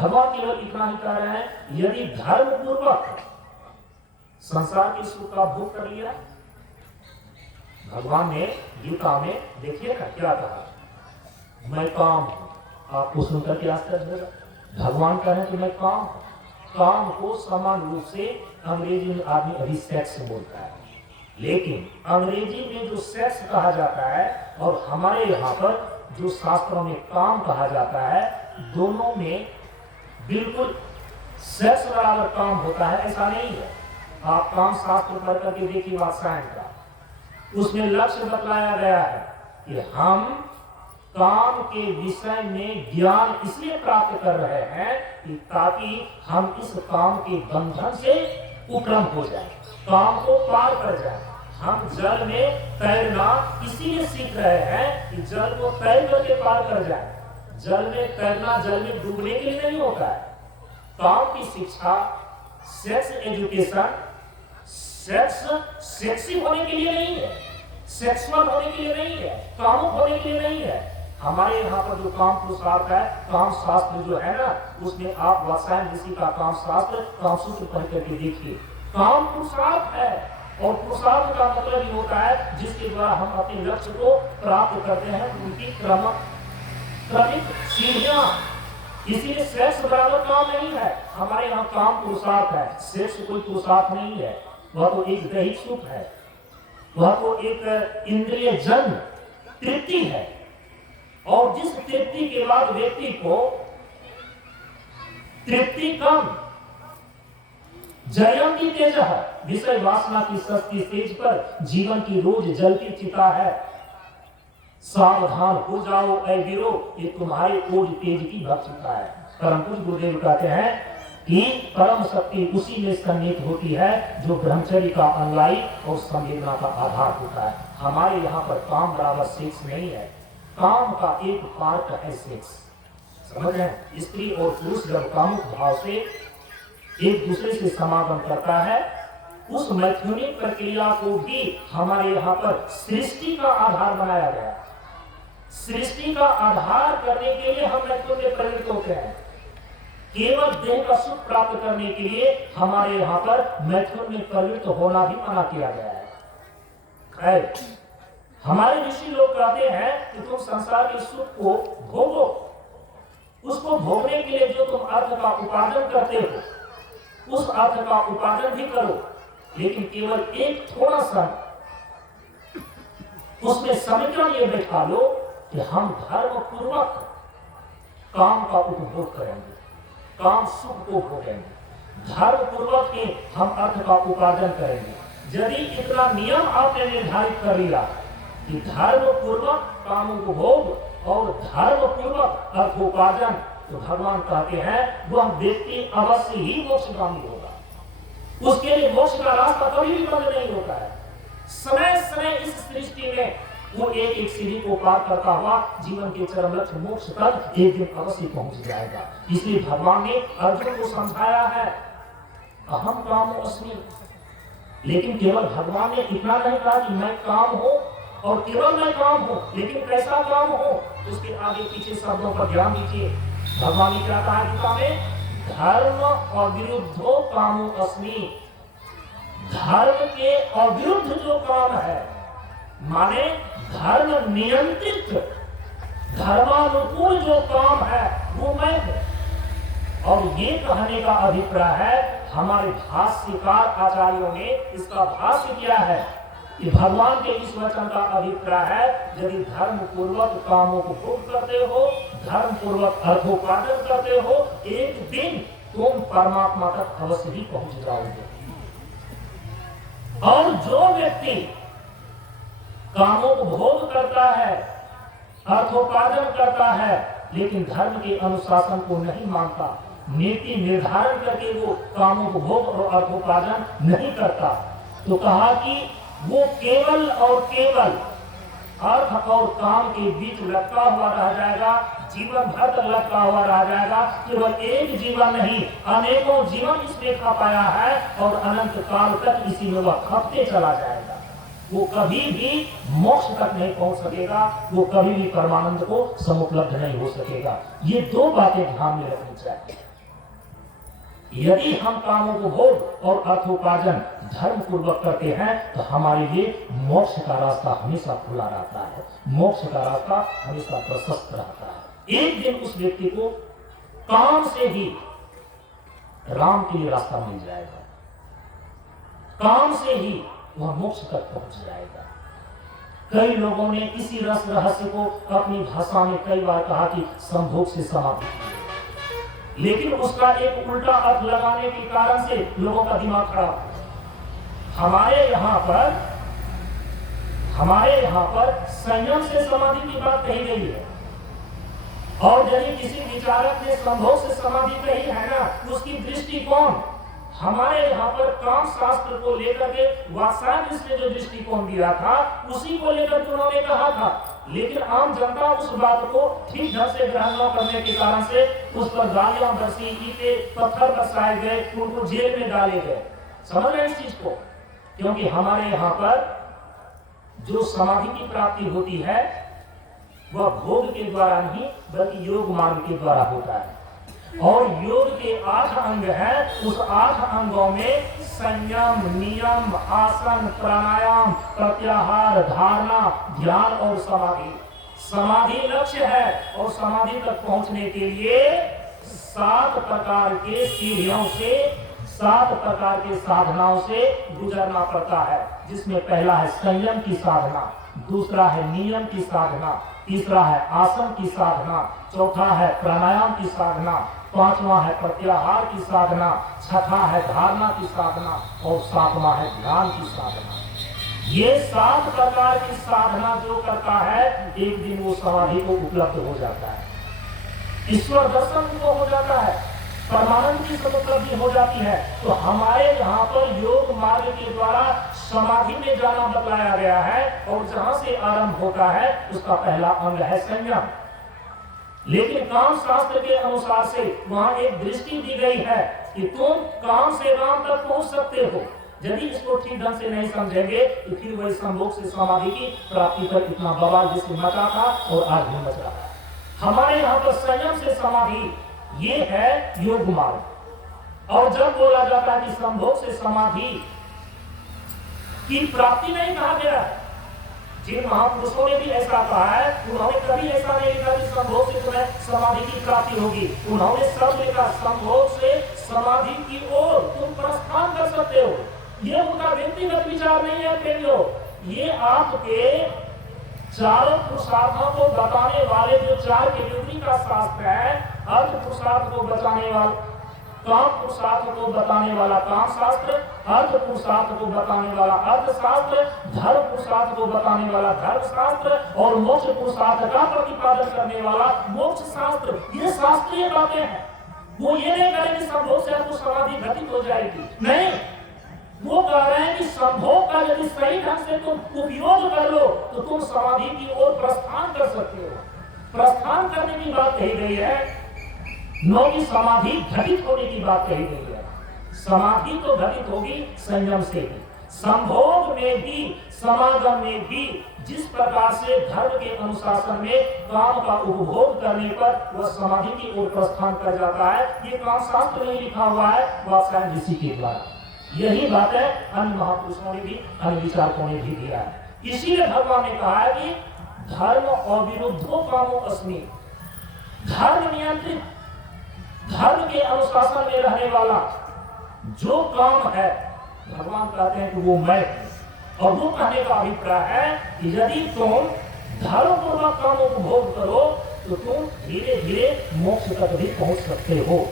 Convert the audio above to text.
भगवान केवल इतना ही कह रहे हैं, यदि धर्म पूर्वक संसार के सुख का भोग कर लिया। भगवान ने गीता में देखिए ना क्या कहा, मैं काम हूं। आपको सुनकर के आश्चर्य होगा, भगवान कह रहे कि मैं काम हूं। काम को समान रूप से अंग्रेजी में आदमी अभी सेक्स बोलता है, लेकिन अंग्रेजी में जो सेक्स कहा जाता है और हमारे यहाँ पर जो शास्त्रों में काम कहा जाता है, दोनों में बिल्कुल सेक्स बराबर काम होता है ऐसा नहीं है। आप काम शास्त्र पढ़ करके देखिए वात्सायन का, उसमें लक्ष्य बतलाया गया है कि हम काम के विषय में ज्ञान इसलिए प्राप्त कर रहे हैं कि ताकि हम इस काम के बंधन से उपरम हो जाए, काम को पार कर जाए। हम जल में तैरना इसीलिए सीख रहे हैं कि जल को तैर करके पार कर जाए। जल में तैरना जल में डूबने के लिए नहीं होता है। काम की शिक्षा, सेक्स एजुकेशन, सेक्स सेक्सी होने के लिए नहीं है, सेक्सुअल होने के लिए नहीं है, कामुक होने के लिए नहीं है। हमारे यहाँ पर जो काम पुरुषार्थ है, काम शास्त्र जो है ना, उसमें आप वात्सायन ऋषि का काम शास्त्र कामसूत्र पढ़ करके देखिए। काम पुरुषार्थ है और पुरुषार्थ का मतलब ये होता है जिसके द्वारा हम अपने लक्ष्य को प्राप्त करते हैं, उनकी क्रमिक सीढ़ियां। इसीलिए सेक्स बराबर काम नहीं है। हमारे यहाँ काम पुरुषार्थ है, सेक्स कोई पुरुषार्थ नहीं है। वह तो एक दैहिक सुख है, वह तो एक इंद्रिय जन्य तृप्ति है, और जिस तृप्ति के बाद व्यक्ति को तृप्ति कम जयंती तेज है, विषय वासना की सस्ती तेज पर जीवन की रोज जलती चिता है। सावधान हो जाओ ऐ वीरो, ये तुम्हारे ओज तेज की भक्षिता है। परम पूज्य गुरुदेव कहते हैं कि परम शक्ति उसी में सन्निहित होती है जो ब्रह्मचर्य का अनुयायी और संवेदना का आधार होता है। हमारे यहाँ पर काम बराबर सेक्स नहीं है, काम का एक पार्ट है सेक्स। समझ रहे हैं? स्त्री और पुरुष जब कामुक भाव से एक दूसरे से समागम करता है, उस मैथुनिक प्रक्रिया को भी हमारे यहाँ पर सृष्टि का आधार बनाया गया। सृष्टि का आधार करने के लिए हम मैथुन में प्रवृत्त होते हैं। केवल देह का सुख प्राप्त करने के लिए हमारे यहाँ पर मैथुन में प्रवृत्त होना भी मना किया गया है। खैर, हमारे ऋषि लोग कहते हैं कि तुम संसार के सुख को भोगो, उसको भोगने के लिए जो तुम अर्थ का उपार्जन करते हो, उस अर्थ का उपार्जन भी करो, लेकिन केवल एक थोड़ा सा उसमें समीकरण ये बैठा लो कि हम धर्म पूर्वक काम का उपभोग करेंगे, काम सुख को भोगेंगे, धर्म पूर्वक ही हम अर्थ का उपार्जन करेंगे। यदि इतना नियम आपने निर्धारित कर लिया कि धर्म पूर्वक कामोपभोग और धर्म पूर्वक अर्थोपार्जन, तो भगवान कहते हैं वह व्यक्ति अवश्य ही मोक्षगामी होगा। उसके लिए मोक्ष का रास्ता कभी भी बंद नहीं होता है। समय समय इस सृष्टि में वो एक एक सीढ़ी को पार करता हुआ जीवन के चरम लक्ष्य मोक्ष तक एक दिन अवश्य पहुंच जाएगा। इसलिए भगवान ने अर्जुन को समझाया है अहम कामो अस्मि। लेकिन केवल भगवान ने इतना नहीं कहा कि मैं काम हूं और केवल मैं काम हूं, लेकिन कैसा काम हो, उसके आगे पीछे शब्दों पर ध्यान दीजिए। भगवान ने क्या कहा गीता में? धर्म अविरुद्धो कामो अस्मि। धर्म के अविरुद्ध जो काम है, माने धर्म नियंत्रित धर्मानुकूल जो काम है वो मैं हूं। और ये कहने का अभिप्राय है, हमारे भाष्यकार आचार्यों ने इसका भाष्य किया है कि भगवान के इस वचन का अभिप्राय है यदि धर्म पूर्वक कामों को भोग करते हो, धर्म पूर्वक अर्थोपार्जन करते हो, एक दिन तुम परमात्मा तक अवश्य ही पहुंच जाओगे। और जो व्यक्ति कामों को भोग करता है, अर्थोपार्जन करता है, लेकिन धर्म के अनुशासन को नहीं मानता, नीति निर्धारण करके वो कामों को भोग और अर्थोपार्जन नहीं करता, तो कहा कि वो केवल और केवल अर्थ और काम के बीच लटका हुआ रह जाएगा, जीवन भर तक लटका हुआ रह जाएगा। केवल एक जीवन नहीं, अनेकों जीवन इसमें खपाया है और अनंत काल तक इसी में वह खपते चला जाएगा। वो कभी भी मोक्ष तक नहीं पहुंच सकेगा, वो कभी भी परमानंद को समुपलब्ध नहीं हो सकेगा। ये दो बातें ध्यान में रखनी चाहिए। यदि हम कामों को भोग और अर्थोपार्जन धर्म पूर्वक करते हैं तो हमारे लिए मोक्ष का रास्ता हमेशा खुला रहता है, मोक्ष का रास्ता हमेशा प्रशस्त रहता है। एक दिन उस व्यक्ति को काम से ही राम के लिए रास्ता मिल जाएगा, काम से ही वह मोक्ष तक पहुंच जाएगा। कई लोगों ने इसी रस रहस्य को अपनी भाषा में कई बार कहा कि संभोग से समाधि, लेकिन उसका एक उल्टा अर्थ लगाने के कारण से लोगों का दिमाग खराब। हमारे यहाँ पर संयम से समाधि की बात कही गई है, और यदि किसी विचारक ने संभोग से समाधि कही है ना, उसकी दृष्टिकोण हमारे यहाँ पर काम शास्त्र को लेकर के वात्सायन ने जो दृष्टिकोण दिया था उसी को लेकर के उन्होंने कहा था। लेकिन आम जनता उस बात को ठीक ढंग से ग्रहण न करने के कारण से उस पर गालियां बरसी, ईंटे पत्थर बरसाए गए, उनको जेल में डाले गए। समझ रहे इस चीज को? क्योंकि हमारे यहाँ पर जो समाधि की प्राप्ति होती है वह भोग के द्वारा नहीं बल्कि योग मार्ग के द्वारा होता है। और योग के 8 अंग हैं, उस 8 अंगों में संयम, नियम, आसन, प्राणायाम, प्रत्याहार, धारणा, ध्यान और समाधि। समाधि लक्ष्य है और समाधि तक पहुंचने के लिए 7 प्रकार के सीढ़ियों से, 7 प्रकार के साधनाओं से गुजरना पड़ता है, जिसमें पहला है संयम की साधना, दूसरा है नियम की साधना, तीसरा है आसन की साधना, चौथा है प्राणायाम की साधना, पांचवा है प्रत्याहार की साधना, छठा है धारणा की साधना और सातवां है ध्यान की साधना। ये 7 प्रकार की साधना जो करता है एक दिन वो समाधि को उपलब्ध हो जाता है, ईश्वर दर्शन को हो जाता है, परमानंद की समुपलब्धि हो जाती है। तो हमारे यहाँ पर योग मार्ग के द्वारा समाधि में जाना बतलाया गया है और जहां से आरंभ होता है उसका पहला अंग है संयम। लेकिन काम शास्त्र के अनुसार से वहां एक दृष्टि दी गई है कि तुम काम से राम तक पहुंच सकते हो। यदि इसको ठीक ढंग से नहीं समझेंगे तो फिर वही संभोग से समाधि की प्राप्ति पर इतना बवाल जिससे मचा था और आज भी मच रहा है। हमारे यहाँ पर संयम से समाधि ये है योग मार्ग। और जब बोला जाता है कि संभोग से समाधि की प्राप्ति नहीं कहा गया, जिन महापुरुषों ने भी ऐसा कहा है उन्होंने कभी ऐसा नहीं लिखा कि संभोग से तुम्हें समाधि की प्राप्ति होगी। उन्होंने सब लिखा संभोग से समाधि की ओर तुम प्रस्थान कर सकते हो। ये उनका व्यक्तिगत विचार नहीं है प्रेमियों, ये आपके चारों पुरुषार्थों को बताने वाले जो 4 कैटेगरी का शास्त्र है, अर्थ पुरुषार्थ को बचाने वाला, काम पुरुषार्थ को बताने वाला काम शास्त्र, अर्थ पुरुषार्थ को बताने वाला अर्थ शास्त्र, धर्म पुरुषार्थ को बताने वाला धर्म शास्त्र और मोक्ष पुरुषार्थ का प्रतिपादन करने वाला मोक्ष शास्त्र। ये शास्त्रीय बातें हैं। वो ये नहीं करें कि संभोग से आपको समाधि घटित हो जाएगी, नहीं, वो कह रहे हैं कि संभोग का यदि सही ढंग से तुम उपयोग कर लो तो तुम समाधि की ओर प्रस्थान कर सकते हो। प्रस्थान करने की बात कही गई है, न कि समाधि घटित होने की बात कही गई है। समाधि तो घटित होगी संयम से भी, संभोग में भी, समागम में भी। जिस प्रकार से धर्म के अनुशासन में काम का उपभोग करने पर वह समाधि की ओर प्रस्थान कर जाता है, ये काम शास्त्र में लिखा हुआ है वात्सायन ऋषि के द्वारा। यही बात है अन्य महापुरुषों ने भी, अन्य विचारकों ने भी दिया है। इसीलिए भगवान ने कहा है कि धर्म अविरुद्धो कामो अस्मि, धर्म नियंत्रित, धर्म के अनुशासन में रहने वाला जो काम है भगवान कहते हैं कि वो मैं हूं। और वो कहने का अभिप्राय है कि यदि तुम धर्म पूर्वक कामों को भोग करो तो तुम धीरे धीरे मोक्ष तक भी पहुंच सकते हो।